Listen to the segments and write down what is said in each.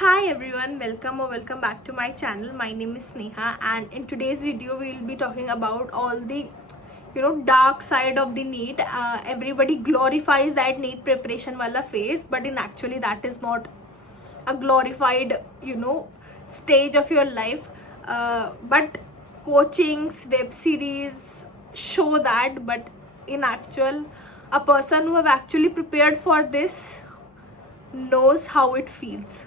Hi everyone, welcome back to my channel. My name is Sneha, and in today's video we will be talking about all the dark side of the NEET. Everybody glorifies that NEET preparation wala phase, but in actually that is not a glorified stage of your life. But coachings, web series show that, but in actual, a person who have actually prepared for this knows how it feels.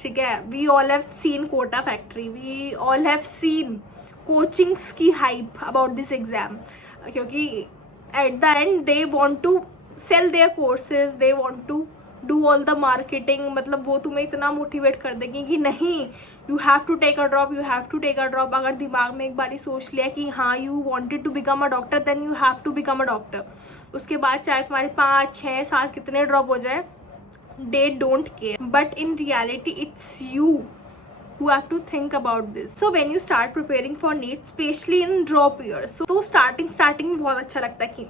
ठीक है, we all have seen Kota factory, we all have seen coachings की hype about this exam, क्योंकि at the end they want to sell their courses, they want to do all the marketing. मतलब वो तुम्हें इतना motivate कर देंगे कि नहीं, you have to take a drop, you have to take a drop. अगर दिमाग में एक बार सोच लिया कि हाँ you wanted to become a doctor, then you have to become a doctor. उसके बाद चाहे तुम्हारे 5, 6, 7 कितने ड्रॉप हो जाए, they don't care. But in reality it's you who have to think about this. So when you start preparing for NEET, especially in drop years, so starting में बहुत अच्छा लगता है कि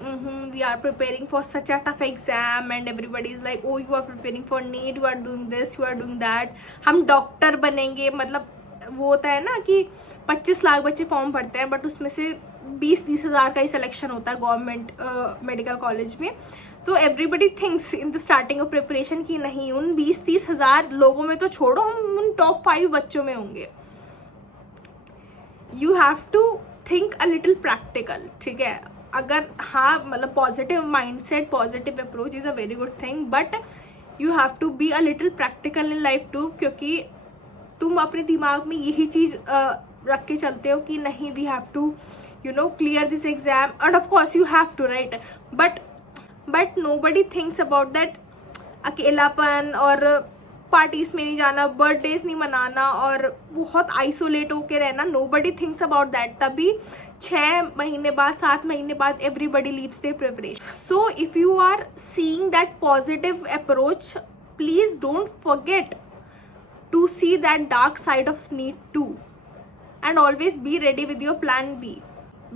we are preparing for such a tough exam and everybody is like, oh you are preparing for NEET, you are doing this, you are doing that, हम doctor बनेंगे. मतलब वो होता है ना कि 25 लाख बच्चे फॉर्म भरते हैं, बट उसमें से 20-30 हज़ार का ही सिलेक्शन होता है गवर्नमेंट मेडिकल कॉलेज में. तो everybody thinks in the starting of preparation की नहीं, उन 20-30 हज़ार लोगों में तो छोड़ो, हम उन टॉप 5 बच्चों में होंगे. You have to think a little practical. ठीक है, अगर हाँ मतलब positive mindset, positive approach is a very good thing, but you have to be a little practical in life too, क्योंकि तुम अपने दिमाग में यही चीज रख के चलते हो कि नहीं we have to clear this exam, and of course you have to right, but nobody thinks about that अकेलापन और पार्टीज में नहीं जाना, बर्थडेज नहीं मनाना और बहुत आइसोलेट होके रहना. nobody thinks about that. तभी 6 महीने बाद, 7 महीने बाद everybody leaves their preparation. So if you are seeing that positive approach, please don't forget to see that dark side of NEET too, and always be ready with your plan B.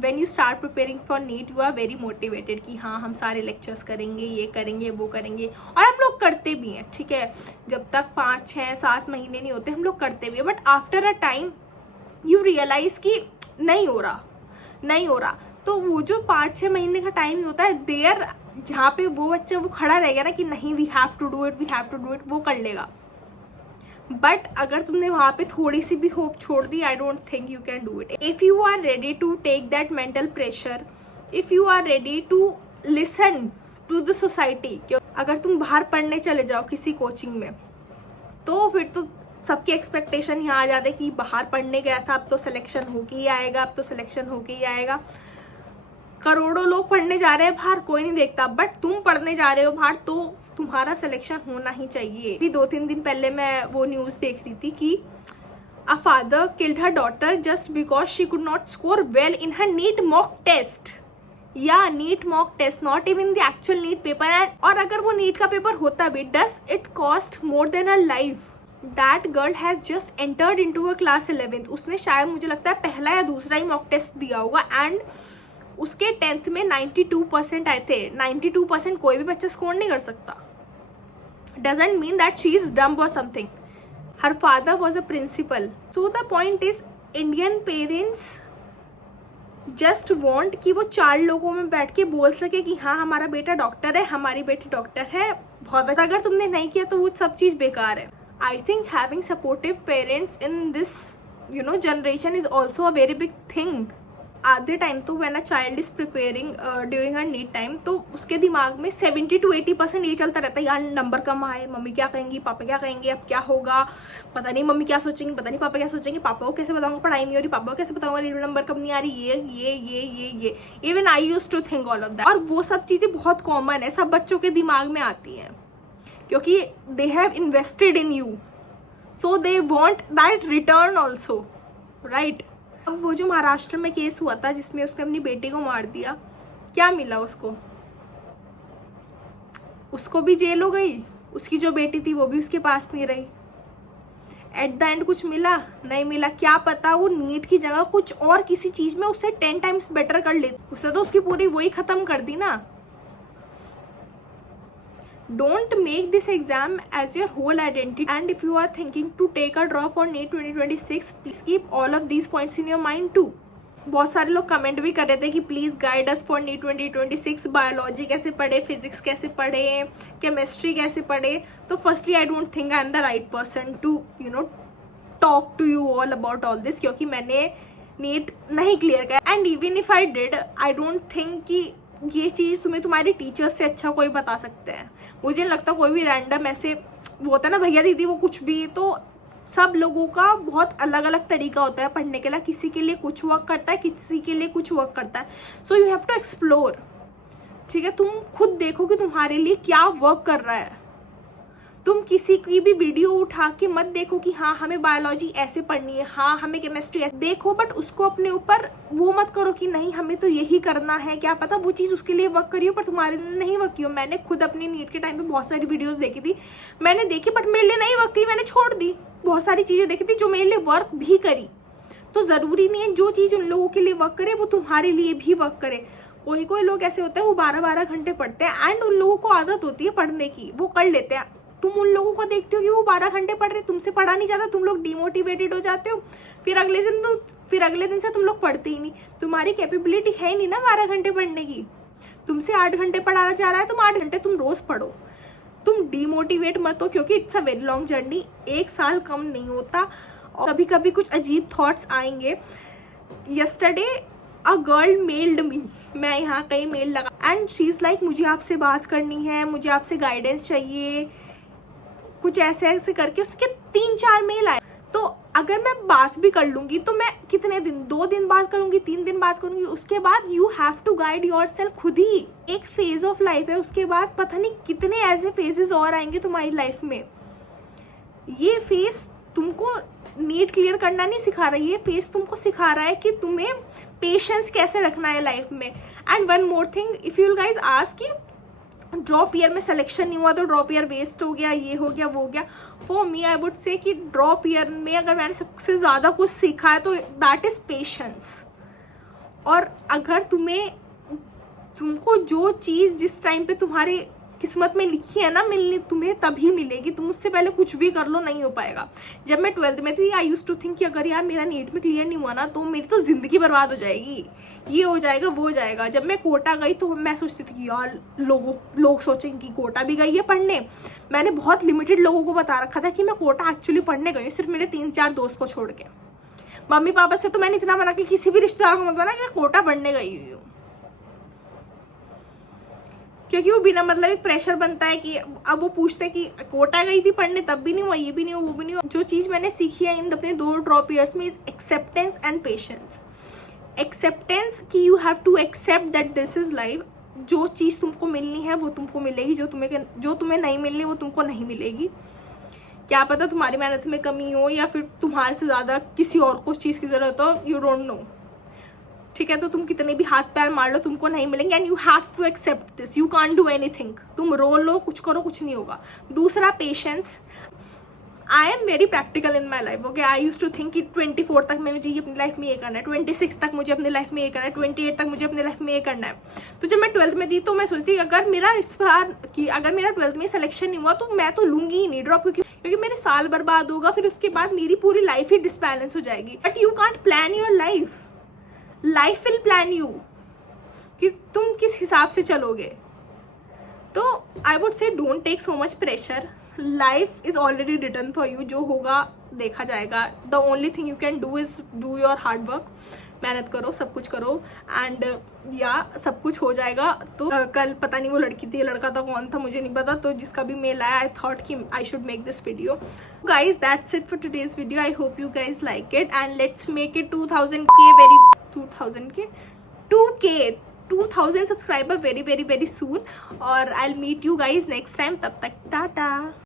When you start preparing for NEET, you are very motivated कि हाँ हम सारे lectures करेंगे, ये करेंगे, वो करेंगे, और हम लोग करते भी हैं. ठीक है, जब तक 5, 6, 7 महीने नहीं होते हम लोग करते भी हैं, but after a time you realize कि नहीं हो रहा. तो वो जो 5-6 महीने का टाइम होता है, देयर जहाँ पे वो बच्चा वो खड़ा रहेगा ना कि नहीं we have to do it, वो कर लेगा. बट अगर तुमने वहां पे थोड़ी सी भी होप छोड़ दी, I don't think you can do it. If you are ready to take that mental pressure, if you are ready to listen to the society. अगर तुम बाहर पढ़ने चले जाओ किसी कोचिंग में, तो फिर तो सबकी एक्सपेक्टेशन यहाँ आ जाते कि बाहर पढ़ने गया था, अब तो सिलेक्शन होके ही आएगा, करोड़ों लोग पढ़ने जा रहे हैं बाहर, कोई नहीं देखता, बट तुम पढ़ने जा रहे हो बाहर तो तुम्हारा सिलेक्शन होना ही चाहिए. 2-3 दिन पहले मैं वो न्यूज देख रही थी कि a father killed her daughter just because she could not score well in her NEET mock test. या NEET mock test, not even the actual NEET paper. और अगर वो नीट का पेपर होता भी, does it cost more than a life. That girl has just entered into a class 11th. उसने शायद मुझे लगता है पहला या दूसरा ही मॉक टेस्ट दिया होगा, एंड उसके 10th में 92% आए थे. 92% कोई भी बच्चा स्कोर नहीं कर सकता. Doesn't mean that she is dumb or something. Her father was a principal. So the point is, Indian parents just want कि वो 4 लोगों में बैठ के बोल सके कि हाँ हमारा बेटा डॉक्टर है, हमारी बेटी डॉक्टर है. बहुत अच्छा. अगर तुमने नहीं किया तो वो सब चीज बेकार है. I think having supportive parents in this generation is also a very big thing. आधे टाइम तो when a child is preparing during her NEET time, तो उसके दिमाग में 70-80% ये चलता रहता है, यार नंबर कम आए, मम्मी क्या कहेंगी, पापा क्या कहेंगे, अब क्या होगा, पता नहीं मम्मी क्या सोचेंगे, पता नहीं पापा क्या सोचेंगे, पापा को कैसे बताऊंगा पढ़ाई नहीं हो रही, पापा को कैसे बताऊंगा नंबर कम नहीं आ रही, ये even I used to think all of that. और वो सब चीजें बहुत कॉमन है, सब बच्चों के दिमाग में आती हैं, क्योंकि they have invested in you, so they want that return also, right. अब वो जो महाराष्ट्र में केस हुआ था जिसमें उसने अपनी बेटी को मार दिया, क्या मिला उसको भी जेल हो गई, उसकी जो बेटी थी वो भी उसके पास नहीं रही. एट द एंड कुछ मिला नहीं मिला, क्या पता वो नीट की जगह कुछ और किसी चीज में उससे 10 टाइम्स बेटर कर ले, उसने तो उसकी पूरी वही खत्म कर दी ना. Don't make this exam as your whole identity, and if you are thinking to take a drop for NEET 2026, please keep all of these points in your mind too. बहुत सारे लोग कमेंट भी कर रहे थे कि please guide us for NEET 2026, biology कैसे पढ़े, फिजिक्स कैसे पढ़े, केमिस्ट्री कैसे पढ़े. तो firstly I don't think I am the right person to talk to you all about all this, क्योंकि मैंने नीट नहीं क्लियर किया. And even if I did, I don't think कि ये चीज़ तुम्हें तुम्हारे टीचर्स से अच्छा कोई बता सकते हैं. मुझे नहीं लगता कोई भी रैंडम ऐसे वो होता है ना भैया दीदी वो कुछ भी, तो सब लोगों का बहुत अलग अलग तरीका होता है पढ़ने के लिए. किसी के लिए कुछ वर्क करता है, किसी के लिए कुछ वर्क करता है. So you have to explore. ठीक है, तुम खुद देखो कि तुम्हारे लिए क्या वर्क कर रहा है. तुम किसी की भी वीडियो उठा के मत देखो कि हाँ हमें बायोलॉजी ऐसे पढ़नी है, हाँ हमें केमिस्ट्री ऐसे देखो, बट उसको अपने ऊपर वो मत करो कि नहीं हमें तो यही करना है. क्या पता वो चीज़ उसके लिए वर्क करी हो पर तुम्हारे लिए नहीं वर्क की हो. मैंने खुद अपनी नीट के टाइम पे बहुत सारी वीडियोस देखी थी, मैंने देखी बट मेरे लिए नहीं वर्क की, मैंने छोड़ दी. बहुत सारी चीज़ें देखी थी जो मेरे लिए वर्क भी करी. तो ज़रूरी नहीं है जो चीज़ उन लोगों के लिए वर्क करे वो तुम्हारे लिए भी वर्क करे. कोई कोई लोग ऐसे होते हैं वो 12-12 घंटे पढ़ते हैं एंड उन लोगों को आदत होती है पढ़ने की, वो कर लेते हैं. तुम उन लोगों को देखते हो कि वो 12 घंटे पढ़ रहे, तुमसे पढ़ा नहीं जाता, तुम लोग डिमोटिवेटेड हो जाते हो. फिर अगले दिन से तुम लोग पढ़ते ही नहीं. तुम्हारी कैपेबिलिटी है नहीं ना 12 घंटे पढ़ने की. तुमसे 8 घंटे पढ़ाना चाह रहा है, तुम 8 घंटे तुम रोज पढ़ो. तुम डिमोटिवेट मत हो, क्योंकि it's a very long journey. 1 साल कम नहीं होता. और कभी कभी कुछ अजीब थॉट्स आएंगे. यस्टरडे अ गर्ल मेल्ड मी, मैं यहाँ कहीं मेल लगा एंड शी इज लाइक मुझे आपसे बात करनी है, मुझे आपसे गाइडेंस चाहिए, कुछ ऐसे ऐसे करके उसके 3-4 मेल आए. तो अगर मैं बात भी कर लूंगी तो मैं कितने दिन, 2 दिन बात करूंगी, 3 दिन बात करूंगी, उसके बाद you have to guide yourself खुद ही. एक फेज ऑफ लाइफ है, उसके बाद पता नहीं कितने ऐसे फेजेस और आएंगे तुम्हारी लाइफ में. ये फेज तुमको नीट क्लियर करना नहीं सिखा रहा है, ये फेज तुमको सिखा रहा है कि तुम्हें पेशेंस कैसे रखना है लाइफ में. And one more thing, if you guys ask कि ड्रॉप ईयर में सिलेक्शन नहीं हुआ तो ड्रॉप ईयर वेस्ट हो गया, ये हो गया वो हो गया. फॉर मी आई वुड से कि ड्रॉप ईयर में अगर मैंने सबसे ज़्यादा कुछ सीखा है तो दैट इज पेशेंस. और अगर तुमको जो चीज़ जिस टाइम पे तुम्हारे किस्मत में लिखी है ना मिलनी, तुम्हें तभी मिलेगी. तुम उससे पहले कुछ भी कर लो नहीं हो पाएगा. जब मैं 12th में थी आई यूज्ड टू थिंक कि अगर यार मेरा नीट में क्लियर नहीं हुआ ना तो मेरी तो जिंदगी बर्बाद हो जाएगी, ये हो जाएगा वो हो जाएगा. जब मैं कोटा गई तो मैं सोचती थी कि यार लोग सोचेंगे कि कोटा भी गई है पढ़ने. मैंने बहुत लिमिटेड लोगों को बता रखा था कि मैं कोटा एक्चुअली पढ़ने गई हूँ, सिर्फ मेरे 3-4 दोस्त को छोड़ के. मम्मी पापा से तो मैंने इतना मना कि किसी भी रिश्तेदार को मत बताना कि मैं कोटा पढ़ने गई हुई हूँ, क्योंकि वो बिना मतलब एक प्रेशर बनता है कि अब वो पूछते हैं कि कोटा गई थी पढ़ने तब भी नहीं हुआ, ये भी नहीं हुआ, वो भी नहीं हुआ. जो चीज़ मैंने सीखी है इन अपने 2 ड्रॉप ईयर्स में is acceptance and patience. Acceptance कि you have to accept that this is life. जो चीज़ तुमको मिलनी है वो तुमको मिलेगी, जो तुम्हें नहीं मिलनी वो तुमको नहीं मिलेगी. क्या पता तुम्हारी मेहनत में कमी हो या फिर तुम्हारे से ज़्यादा किसी और को चीज़ की ज़रूरत हो, यू डोंट नो. ठीक है, तो तुम कितने भी हाथ पैर मार लो तुमको नहीं मिलेंगे. And you have to accept this, you can't do anything. तुम रो लो, कुछ करो, कुछ नहीं होगा. दूसरा patience. I am very practical in my life. Okay, I use to think कि 24 तक मुझे अपनी लाइफ में ये करना है, 26 तक मुझे अपनी लाइफ में ये करना है, 28 तक मुझे अपनी लाइफ में ये करना है. तो जब मैं 12th में थी तो मैं सोचती अगर मेरा इस बार कि अगर मेरा 12th में सिलेक्शन नहीं हुआ तो मैं तो लूंगी ही नहीं ड्रॉप, क्योंकि मेरे साल बर्बाद होगा, फिर उसके बाद मेरी पूरी लाइफ ही डिसबैलेंस हो जाएगी. But you can't plan your life, life will plan you कि तुम किस हिसाब से चलोगे. तो I would say don't take so much pressure. Life is already written for you. जो होगा देखा जाएगा. The only thing you can do is do your hard work. मेहनत करो, सब कुछ करो एंड या सब कुछ हो जाएगा. तो कल पता नहीं वो लड़की थी लड़का था कौन था मुझे नहीं पता, तो जिसका भी मेल आया आई थॉट कि I should make this video. Guys that's it for today's video. I hope you guys like it and let's make it 2000 subscriber very very very soon. और I will meet you guys next time. तब तक टाटा.